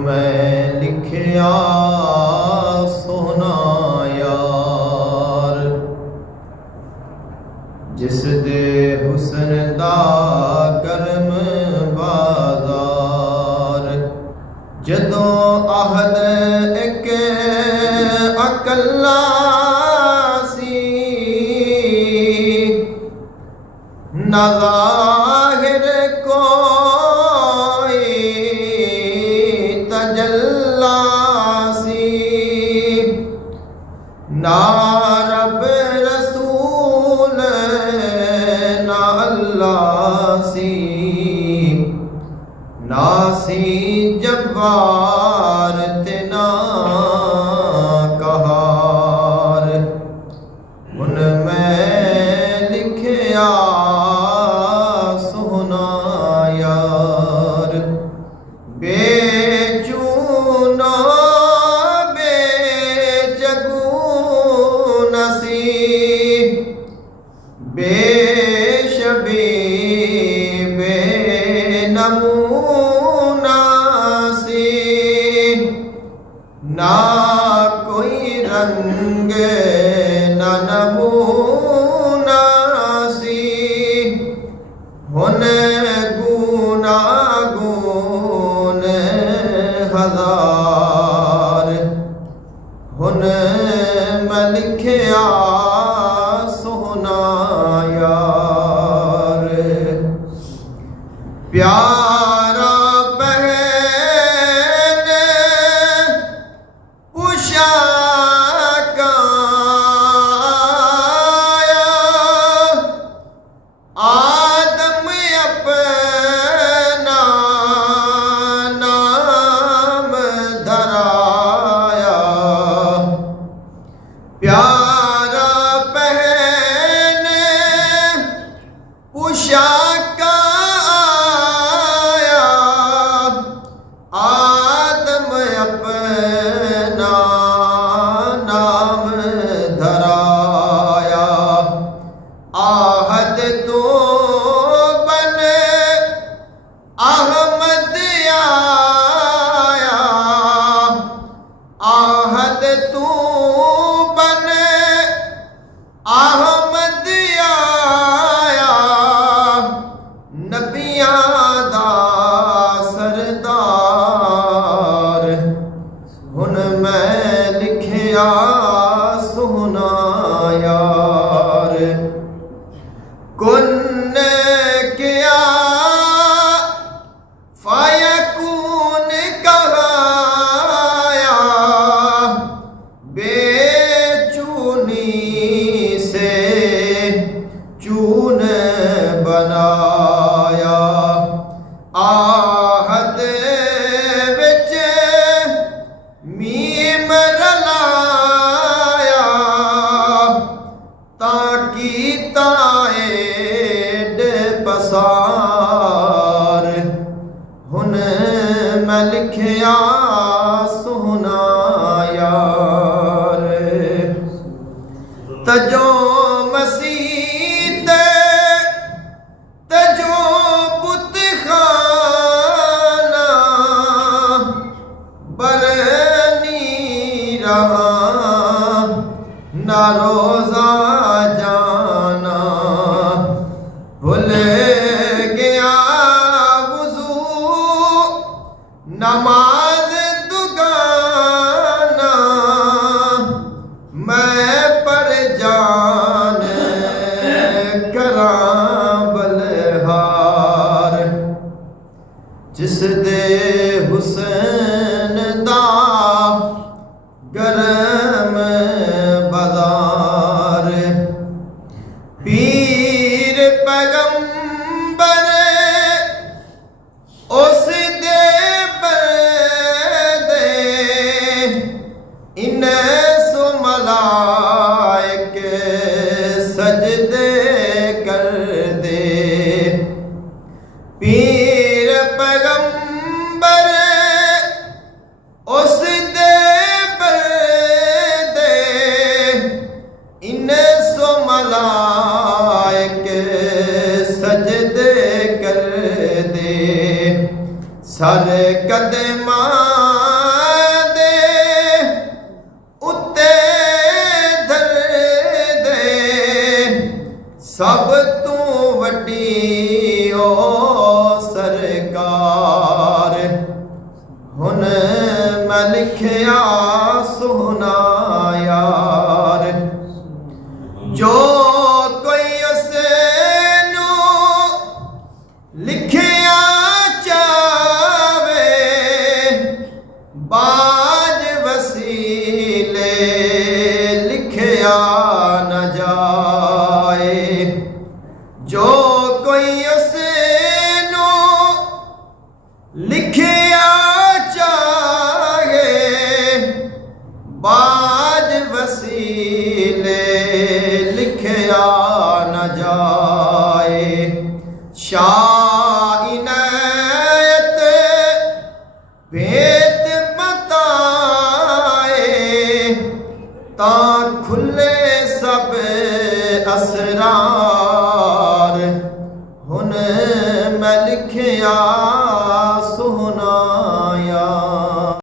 मैं लिखिया सोहना यार, जिस दे हुसन दा करम बाजार। जदों आहद एक अकल्ला सी, ना ज़ाहिर कोई तजल्ला सी, ना रब रसूल ना अल्लाह सी, ना सी जब्बार ते ना कहार। हुन मैं लिखिया सोहना यार, बेचूना बेचगून सी, बेशबी बेनमूना सी, ना कोई रंग ना नमूना सी। हुन गुनागून हजार, हुन मैं लिखिया सोहना यार। प्यारा बहन पुशाका आदम अपना नाम धराया। प्यारा बहन पुशाका आया, आदम अपना नाम धराया। आहद तो बन अहमद आया, आहद तू बन अहमद आया। नबियां दा सरदार, हुन मैं लिखिया सोहना यार। कुन किया फायकून कहाया, बेचूनी से चून बनाया। आहद विच मीम रलाया, ताकि ताएड पसार। हुन मैं लिखिया सोहना यार। तजो मसीत तजो बुत खाना, बरनी रहा ना रोजा जाना। भूल गया वुज़ू नमाज दुगाना, मैं पर जान करां बलहार। जिस दे हुसैन दा गरम बाजार। पीर पैगंबर उस दे बदे, इन्हें सो मलाइक सजदे कर दे। पीर पैगंबर उस दे बदे, इन्हें सो मलाइक सजदे कर दे। सर कदमा ਹੁਣ ਮੈਂ ਲਿਖਿਆ ਸੋਹਣਾ ਯਾਰ ਜੋ ਕੋਈ ਉਸ ਨੂੰ ਲਿਖਿਆ ਚਾਵੇ ਬਾਜ ਵਸੀਲੇ ਲਿਖਿਆ ਨਾ ਜਾਏ ਜੋ ਕੋਈ ਉਸ ਨੂੰ ਲਿਖਿਆ ਚਾਹੇ ਬਾਜ ਵਸੀਲੇ ਲਿਖਿਆ ਨਾ ਜਾਏ ਸ਼ਾਹ ਇਨਾਇਤ ਭੇਤ ਬਤਾਏ ਤਾਂ ਖੁੱਲੇ ਸਭ ਅਸਰਾਰ ਹੁਣ ਮੈਂ ਲਿਖਿਆ